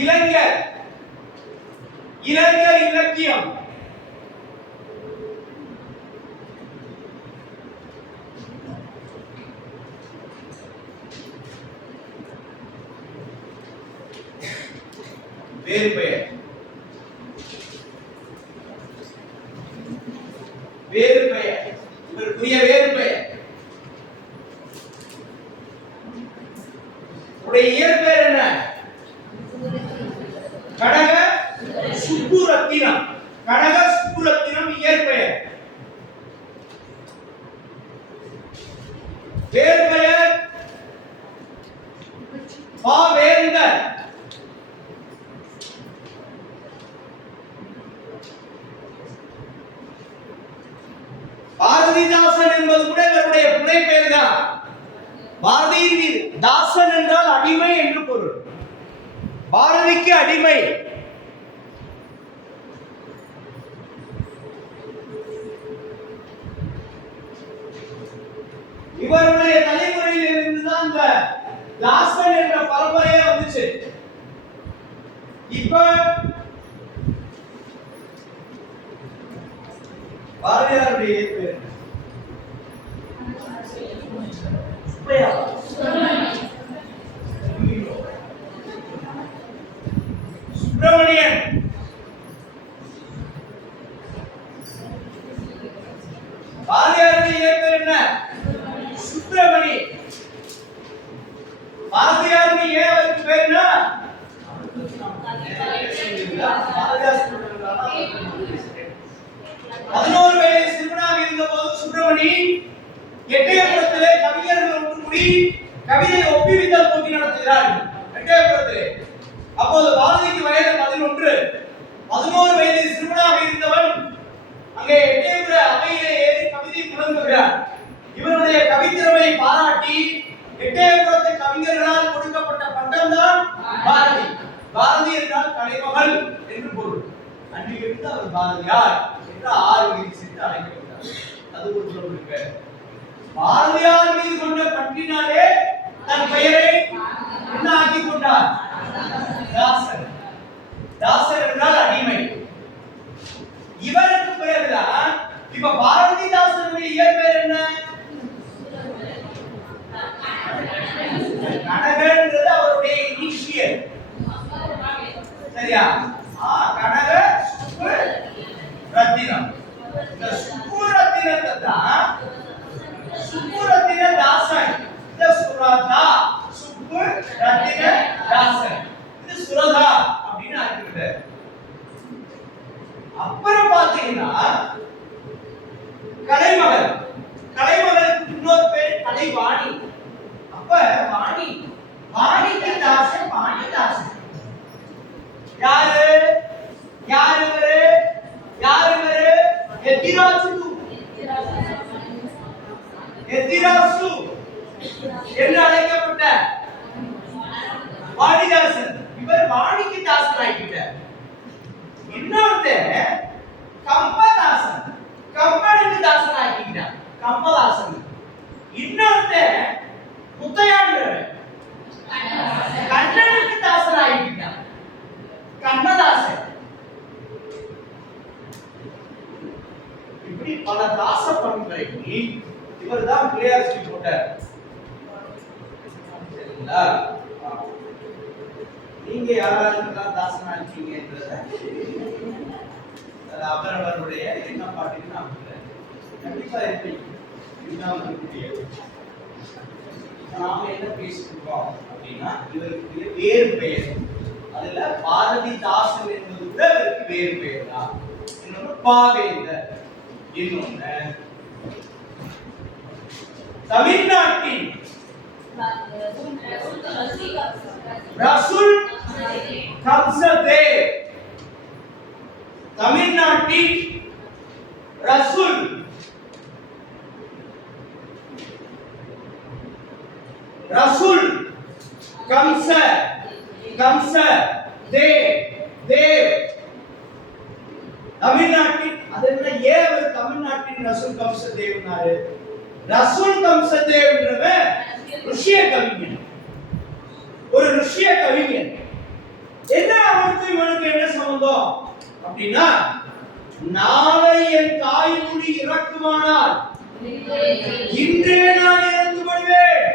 இளைஞர், இளைஞர் இலக்கியம், வேறு பெயர், வேறு பெயர், இவருக்குரிய வேறு பெயர். உடைய இயற்பெயர் என்ன? கடக சுப்புரத்தினம். கடக சுப்புரத்தினம் இயற்பெயர். வேறு பெயர் பாவேந்தர். பாரதிதாசன் என்பது கூட இவருடைய புனைப்பெயர் தான். பாரதி தாசன் என்றால் அடிமை என்று பொருள். பாரதிக்கு அடிமை. இவருடைய தலைமுறையில் இருந்துதான் இந்த தாசன் என்ற பரம்பரையே வந்துச்சு. இப்ப பாரதியாருடைய பேர் சுப்பிரமணியன். பாரதியாருடைய பேர் என்ன? சுப்பிரமணி. பாரதியாருடைய ஏவருக்கு பேர் என்ன? 11 வயது சிறுவனாக இருந்தபோது சுப்பிரமணி எட்டயபுரத்திலே கவிஞர்கள் ஒன்று கூடி கவிதை ஒப்பிவித்தல் போட்டி நடத்துகிறார்கள். எட்டயபுரத்திலே அப்போது பாரதிக்கு வயது 11. 11 வயது சிறுவனாக இருந்தவன் அங்கே எட்டயபுர அவையிலே ஏறி கவிதை முழங்குகிறார். இவருடைய கவித்திறமையை பாராட்டி எட்டயபுரத்து கவிஞர்களால் கொடுக்கப்பட்ட பட்டம் தான் பாரதி. பாரதி என்றால் கலைமகள் என்று பொருள். அன்றிலிருந்து அவர் பாரதியார் என்று 6 வயது சென்று அழைக்கப்பட்டார். அது ஒரு சொல்லுங்க. பாரதியார் மீது கொண்ட பற்றினாலே தன் பெயரை என்ன ஆக்கிக் கொண்டார்? தாசன். தாசன் என்றால் அடிமை. இவருக்கு பெயர் தான். இப்ப பாரதிதாசனுடைய இயற்பெயர் என்ன? கனகன்றது அவருடைய இனிஷியல். சரியா? கனக சுப்பு ரத்தினம். இந்த சுப்பு ரத்தினத்தை தான் சுப்புரத்தின தாசன். இந்த சுரதா சுப்பு ரத்தின தாசன். இது சுரதா அப்படின்னு ஆக்கிட்டாரு. அப்புறம் பாத்தீங்கன்னா கலைமகள். கலைமகளுக்கு இன்னொரு பேர் கலைவாணி. அப்ப வாணி, வாணிக்கு தாசன், வாணிதாசன். யாரு யாரு இவரு? யாரு இவரு? எத்திராசு. எத்திராசு என்று அழைக்கப்பட்ட வாணிதாசன். இவர் வாணிக்கு தாசன் ஆகிட்டார். இன்னொருத்தர் கம்பதாசன். கம்பனுக்கு தாசன் ஆகிட்டார். கம்பதாசன். இன்னொருத்தர் முத்தையாண்டவர். கண்ணனுக்கு தாசன் ஆகிட்டார். கண்ணதாசன். இப்படி பல தாச பண்புகளை இவர்தான் பிள்ளையார் சொல்லி போட்டார். சரிங்களா? நீங்க யாராருக்கெல்லாம் தாசனா இருக்கீங்கன்றத அவரவருடைய என்ன பாட்டுக்கு நான் கண்டிப்பா இருப்பீங்க. நாம என்ன பேசிருக்கோம் அப்படின்னா இவருக்கு வேறு பெயர். அதுல பாரதிதாசன் என்பது கூட இவருக்கு வேறு பெயர் தான். இன்னொன்று பாவேந்தர். இன்னொன்று தமிழ்நாட்டின் ரசூல் கம்சதேவ். தமிழ்நாட்டின் ரசூல் ரசூல் கம்ச கம்ச தேவ் தேவ். தமிழ்நாட்டின் அது என்ன? ஏன் தமிழ்நாட்டின் ரசூல் கம்ச தேவ்னாரு? ரசூல் கம்ச தேவ்ன்றவன் ருஷ்ய கவிஞன். ஒரு ருஷ்ய கவிஞன். என்ன அப்படின்னா நாளை என் தாய்மொழி இறக்குமானால் இன்றே நான் இறந்து விடுவேன்.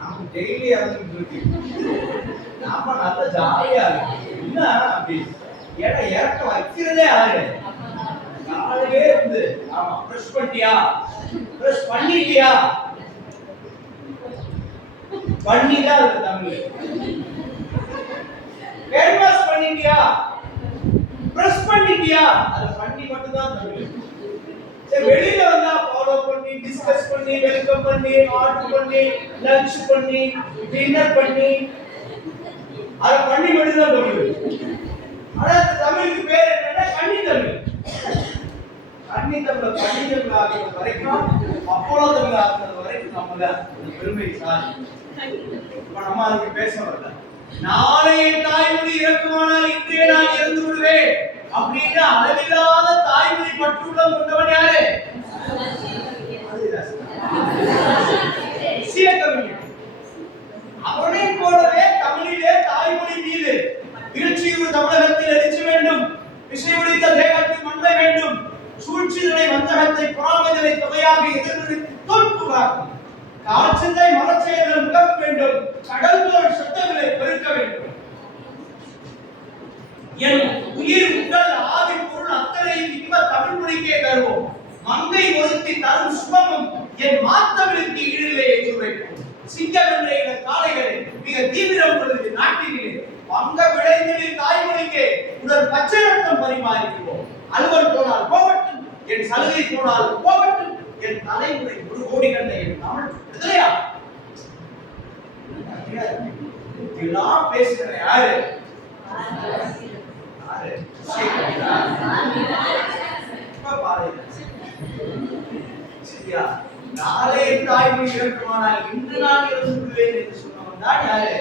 நாம டெய்லி இறந்துட்டு இருக்கு, நாம நல்ல ஜாலியா இருக்கு என்ன அப்படி. ஏன்னா இறக்க வைக்கிறதே ஆளு காலையிலே இருந்து. ஆமா, பிரஷ் பண்ணிட்டியா, பிரஷ் பண்ணிட்டியா, பண்ணிதான் இருக்கு தமிழ். ஹேண்ட் வாஷ் பண்ணிட்டியா, பிரஷ் பண்ணிட்டியா, அது பண்ணி மட்டும் தான் தமிழ். சரி, வெளியில வந்தா ஃபாலோ பண்ணி, டிஸ்கஸ் பண்ணி, வெல்கம் பண்ணி, ஆர்டர் பண்ணி, லஞ்ச் பண்ணி, டின்னர் பண்ணி, அத பண்ணி மட்டும் தான் தமிழ். ஆனா தமிழுக்கு பேர் என்னன்னா கன்னி தமிழ். கன்னி தமிழ் கன்னி தமிழ் ஆகிற வரைக்கும், அப்போலோ தமிழ் ஆகிற வரைக்கும் நம்மள பெருமை சார். இப்ப நம்ம அதுக்கு பேச வரல. நாளை என் தாய்மொழி இறக்குமானால் இன்றே நான் இறந்து விடுவேன் அப்படின்னு அளவில்லாத தாய்மொழி பற்றுள்ள கொண்டவன் யாரு? கவிஞன். அவனை போலவே தமிழிலே தாய்மொழி மீது வீழ்ச்சியுறு தமிழகத்தில் எரிச்ச வேண்டும், விஷய முடித்த தேகத்தில் மண்ண வேண்டும், சூழ்ச்சிதனை வஞ்சகத்தை புறாமைதனை தொகையாக எதிர்நிறுத்தி தோற்குவாக்கும், காட்சித்தை மரச்செயல்கள் முடக்க வேண்டும், கடல்போல் சட்டங்களை பெருக்க வேண்டும். என் உயிர் உடல் ஆவி பொருள் அத்தனையும் இன்ப தமிழ் மொழிக்கே தருவோம். மங்கை ஒருத்தி தரும் சுகமும் என் மாத்தவளுக்கு ஈடில்லை என்று வைப்போம். சிங்கவென்ற காளைகளை மிக தீவிரம் கொள்வது நாட்டிலே பங்க விளைந்தலில் தாய்மொழிக்கே உடல் பச்சை ரத்தம் பரிமாறிடுவோம். அலுவல் போனால் போகட்டும், என் சலுகை போனால் போகட்டும், என் தலைமுறை ஒரு கோடி கண்ட என் தமிழ் விடுதலையா. எல்லாம் பேசுகிற யாரு? சரியா? நாளை தாய்மொழி இறக்குமானால் இன்று நான் இறந்து விடுவேன் என்று சொன்னவன் தான் யாரு?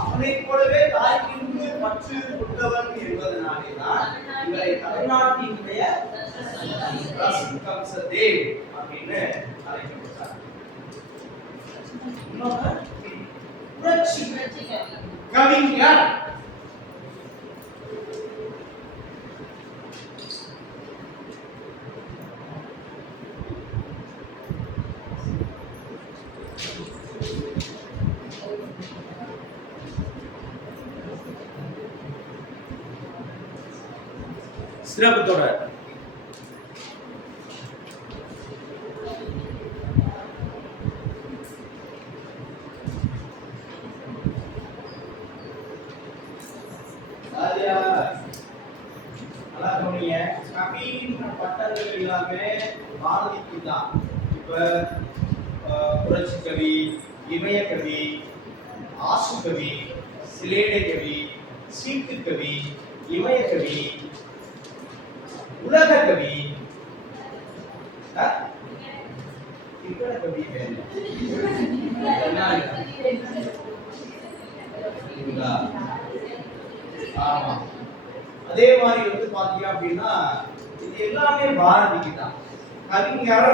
அவனை போலவே தாய்க்கு பற்று கொண்டவன் என்பதனாலே தான் இவரை தமிழ்நாட்டினுடைய கம்சதேவ் அப்படின்னு அழைக்கப்பட்டார். புரட்சி கவிஞர். சிறப்பு தொடர். கவின்ற பட்டங்கள் எல்லாமே பாரதிக்கு தான். இப்ப புரட்சி கவி, இமய கவி, ஆசு கவி, சிலேடை கவி, சீட்டு கவி, இமய கவி, உலக கவி, கவி ஆமா. அதே மாதிரி வந்து பாத்தீங்க அப்படின்னா இது எல்லாமே பாரதிக்கு தான். கவிஞர்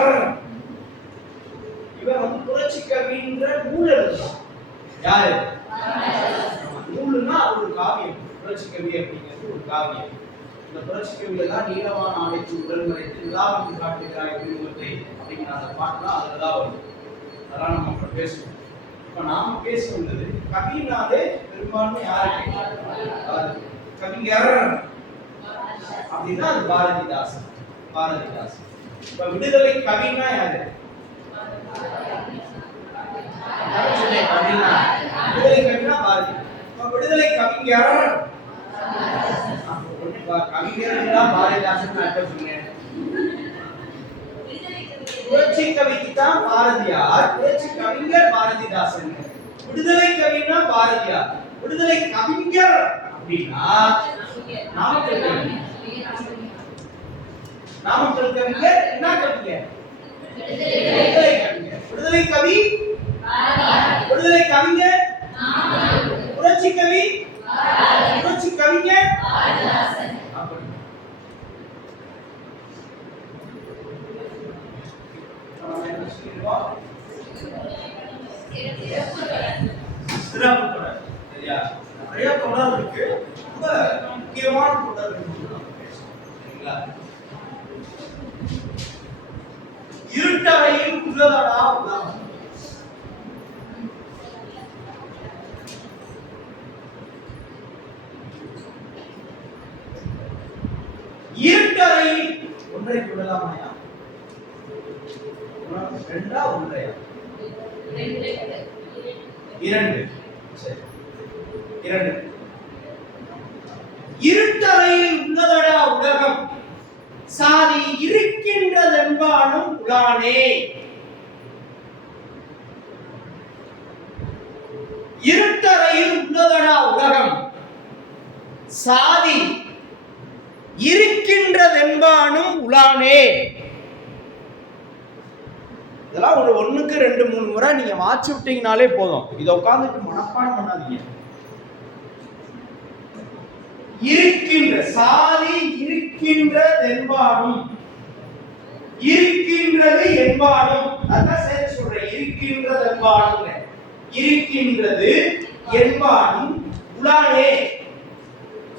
இவன் வந்து புரட்சி கவின்ற நூல் எழுதுறான். யாரு? நூல்னா ஒரு காவியம். புரட்சி கவி அப்படிங்கிறது ஒரு காவியம். இந்த புரட்சி கவியில தான் நீளமான ஆடைக்கு உடல் மறைத்து நிலாவின் காட்டுகிறாய் குடும்பத்தை அப்படிங்கிற அந்த பாட்டுலாம் அதுல தான் வரும். அதெல்லாம் நம்ம இப்ப பேசுவோம். இப்ப நாம பேச வந்தது கவினாலே பெரும்பான்மை யாருக்கு? கவிஞர் அப்படின்னா அது பாரதிதாசன். பாரதிதாசன். இப்ப விடுதலை கவின்னா யாரு? விடுதலை கவினா பாரதி. இப்ப விடுதலை கவிஞர் கவிஞர் தான் பாரதிதாசன் அர்த்தம் சொன்னேன். புரட்சி கவிக்கு தான் பாரதியார், புரட்சி கவிஞர் பாரதிதாசன். விடுதலை கவினா பாரதியார், விடுதலை கவிஞர் அப்படின்னா நாமக்கல் கவிஞர். நாமக்கல் கவிஞர் என்ன கவிஞர்? விடுதலை கவிஞர். விடுதலை கவி விடுதலை கவிஞர், புரட்சி கவி புரட்சி கவிஞர். சிறப்பு தொடர். சரியா? நிறைய தொடர் இருக்கு. ரொம்ப முக்கியமான தொடர் சரிங்களா? இருட்டறையில் உள்ளதடா உலகம். இருட்டறையில் ஒன்றை சொல்லலாமாயா? ரெண்டா ஒன்றையா? இரண்டு. சரி, இரண்டு. இருட்டறையில் உள்ளதடா உலகம், சாதி இருக்கின்றதென்பானும் உளானே. இருட்டறையில் உள்ளதடா உலகம், சாதி இருக்கின்றதென்பானும் உளானே. இதெல்லாம் ஒரு 1க்கு 2 3 முறை நீங்க வாட்சி விட்டீங்கனாலே போதும். இதை உட்கார்ந்துட்டு மனப்பாடம் பண்ணாதீங்க. இருக்கின்ற சாதி இருக்கின்றதென்பானும், இருக்கின்றது என்பானும், அதான் சேர்த்து சொல்றேன். இருக்கின்றதென்பானும், இருக்கின்றது என்பானும் உளானே.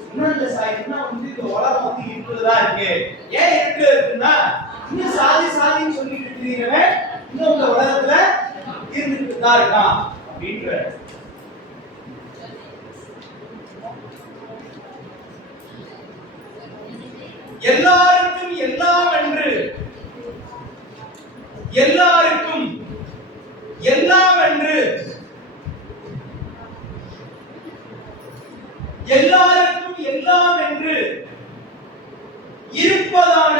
இன்னொரு சாய்னா வந்து இந்த உலகம் வந்து இருக்குதா இருக்கு. ஏன் இருக்குன்னா இன்னும் சாதி சாதின்னு சொல்லிட்டு இருக்கிறீங்களே, இன்னும் இந்த உலகத்துல இருந்துட்டு தான் இருக்கான் அப்படின்ற. எல்லாருக்கும் எல்லாம் என்று, எல்லாருக்கும் எல்லாம் என்று, எல்லாருக்கும் எல்லாம் என்று இருப்பதான,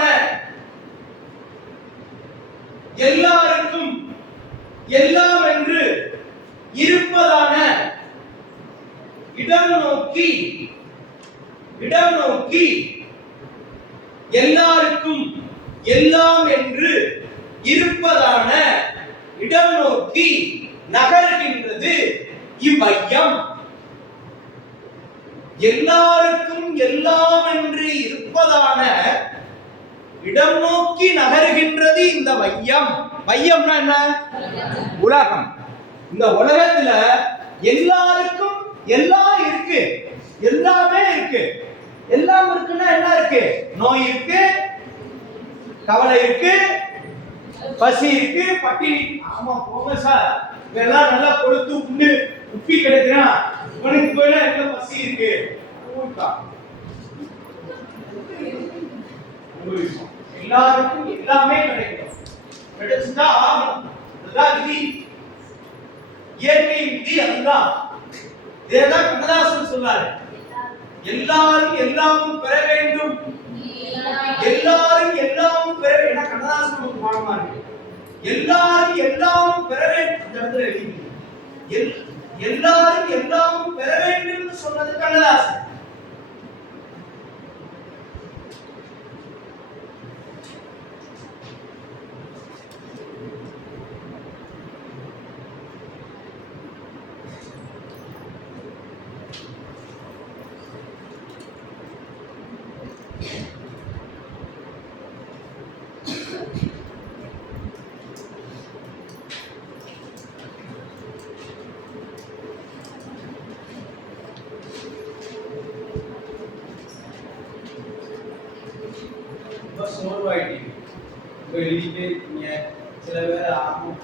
எல்லாருக்கும் எல்லாம் என்று இருப்பதான இடம் நோக்கி, இடம் நோக்கி எல்லாருக்கும் எல்லாம் என்று இருப்பதான இடம் நோக்கி நகர்கின்றது இவ்வையம். எல்லாருக்கும் எல்லாம் என்று இருப்பதான இடம் நோக்கி நகர்கின்றது இந்த வையம். வையம்னா என்ன? உலகம். இந்த உலகத்துல எல்லாருக்கும் எல்லாம் இருக்கு, எல்லாமே இருக்கு. எல்லாம் இருக்குன்னா என்ன இருக்கு? நோய் இருக்கு, கவலை இருக்கு, பசி இருக்கு, பட்டினி. ஆமா போங்க சார், இதெல்லாம் நல்லா கொழுத்து உண்டு உப்பி கிடக்குறான், உனக்கு போயில என்ன பசி இருக்கு? எல்லாருக்கும் எல்லாமே கிடைக்கும், கிடைச்சுதான் ஆகணும். அதுதான் விதி, இயற்கை விதி. அதுதான். இதேதான் கண்ணதாசன் சொன்னாரு, எல்லாரும் எல்லாமும் பெற வேண்டும், எல்லாரும் எல்லாமும் பெற வேண்டும். கண்ணதாசன் நமக்கு பாடமா இருக்கு. எல்லாரும் எல்லாமும் பெற வேண்டும். அந்த இடத்துல எல்லாரும் எல்லாமும் பெற வேண்டும் சொன்னது கண்ணதாசன். சோர்வாயிட்டீங்க, எழுதிட்டே இருக்கீங்க. சில பேர் ஆகும்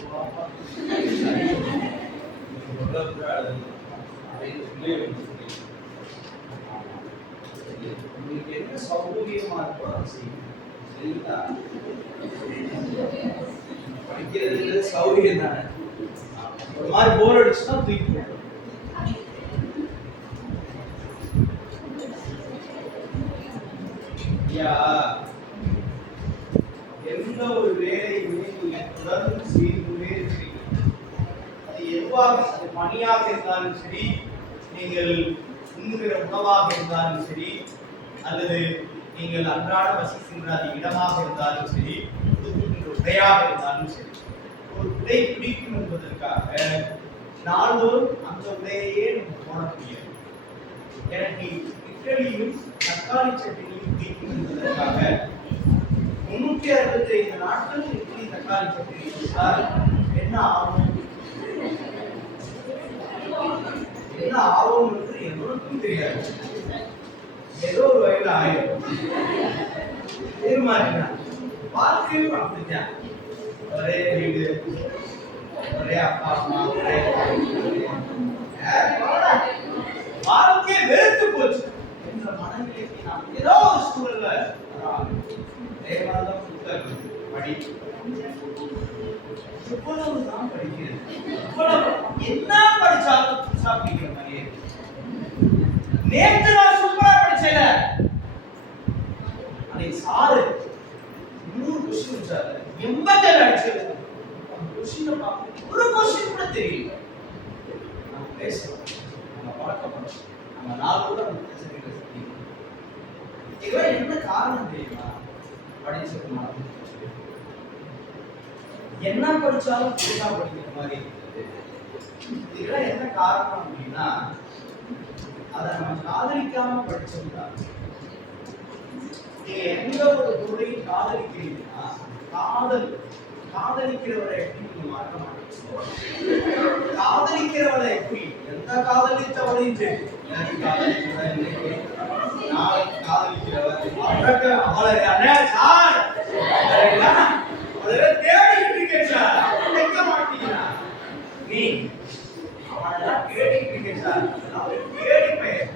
உங்களுக்கு என்ன சௌகரியமா இருக்கோ அதை செய்யுங்க. சரிங்களா? படிக்கிறது சௌகரியம் தானே. ஒரு மாதிரி போர் அடிச்சுன்னா தூக்கி போடும். எந்த ஒரு வேலையுமே நீங்க தொடர்ந்து செய்துகொண்டே இருக்கிறீங்க. அது எதுவாக, அது பணியாக இருந்தாலும் சரி, நீங்கள் உண்ணுகிற உணவாக இருந்தாலும் சரி, அல்லது நீங்கள் அன்றாட வசிக்கின்ற அது இடமாக இருந்தாலும் சரி, உடுத்துகின்ற உடையாக இருந்தாலும் சரி, ஒரு உடை பிடிக்கும் என்பதற்காக நாள்தோறும் அந்த உடையையே நம்ம போட முடியாது. எனக்கு இட்லியும் தக்காளி சட்னியும் பிடிக்கும் என்பதற்காக 365 நாட்கள் இட்லி தக்காளி சட்னி கொடுத்தால் என்ன ஆகும்? என்ன ஆகும் என்று எல்லோருக்கும் தெரியாது. ஏதோ ஒரு வயதுல ஆயிடும் தீர்மானிக்கிறான். வாழ்க்கையும் அப்படித்தான். ஒரே வீடு, ஒரே அப்பா அம்மா, ஒரே வாழ்க்கையை வெறுத்து போச்சு என்ற மனநிலைக்கு நாம் ஏதோ ஒரு சூழல்ல தேவாரம் படி எவ்வளவுதான் படிக்கிறது, என்ன படிச்சாலும் புதுசா படிக்கிற மாதிரியே. நேற்று நான் சூப்பரா படிச்சேல, அன்னைக்கு சாரு 100 கொஸ்டின் வச்சாரு, 87 அடிச்சது. அந்த கொஸ்டினை பார்த்து ஒரு கொஸ்டின் கூட தெரியல. நம்ம பேசலாம், நம்ம பழக்கப்படும், நம்ம நாள் கூட நம்ம பேசுகிற இதெல்லாம் என்ன காரணம் தெரியுமா? படிச்சதுனால என்ன படிச்சாலும் புதுசா படிக்கிற மாதிரி. இதெல்லாம் என்ன காரணம் அப்படின்னா, அதை நம்ம காதலிக்காம படிச்சோம்னா, நீங்க எந்த ஒரு பொருளையும் காதலிக்கிறீங்கன்னா, காதலிக்கிறவரை எப்படி நீங்க மாற்ற மாட்டீங்க? காதலிக்கிறவளை எப்படி, எந்த காதலித்தவளையும் சரி, எனக்கு காதலிக்கிறவ இன்னைக்கு நாளைக்கு காதலிக்கிறவ அவளை சார் அதெல்லாம் தேடிட்டு இருக்கேன் சார், நினைக்க மாட்டீங்களா? நீ அவளெல்லாம் தேடிட்டு இருக்கேன் சார், அதெல்லாம் தேடி பெயர்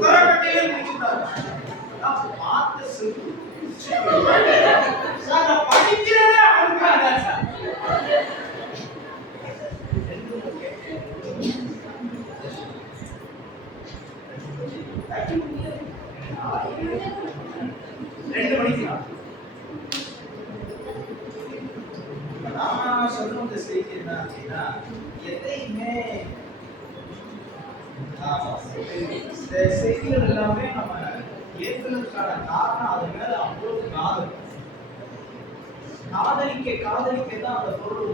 உரக்கட்டையில் முடிச்சுட்டாங்க. பார்த்து சார் நான் படிக்கிறதே அவனுக்காக தான் சார். ரெண்டு மணிக்கு நான் சொல்ல வந்த செய்தி என்ன அப்படின்னா, எதையுமே இந்த செய்திகள் எல்லாமே நம்ம ஏற்கிறதுக்கான காரணம் அது மேல அவ்வளவு காதலிக்க தான் அந்த பொருள்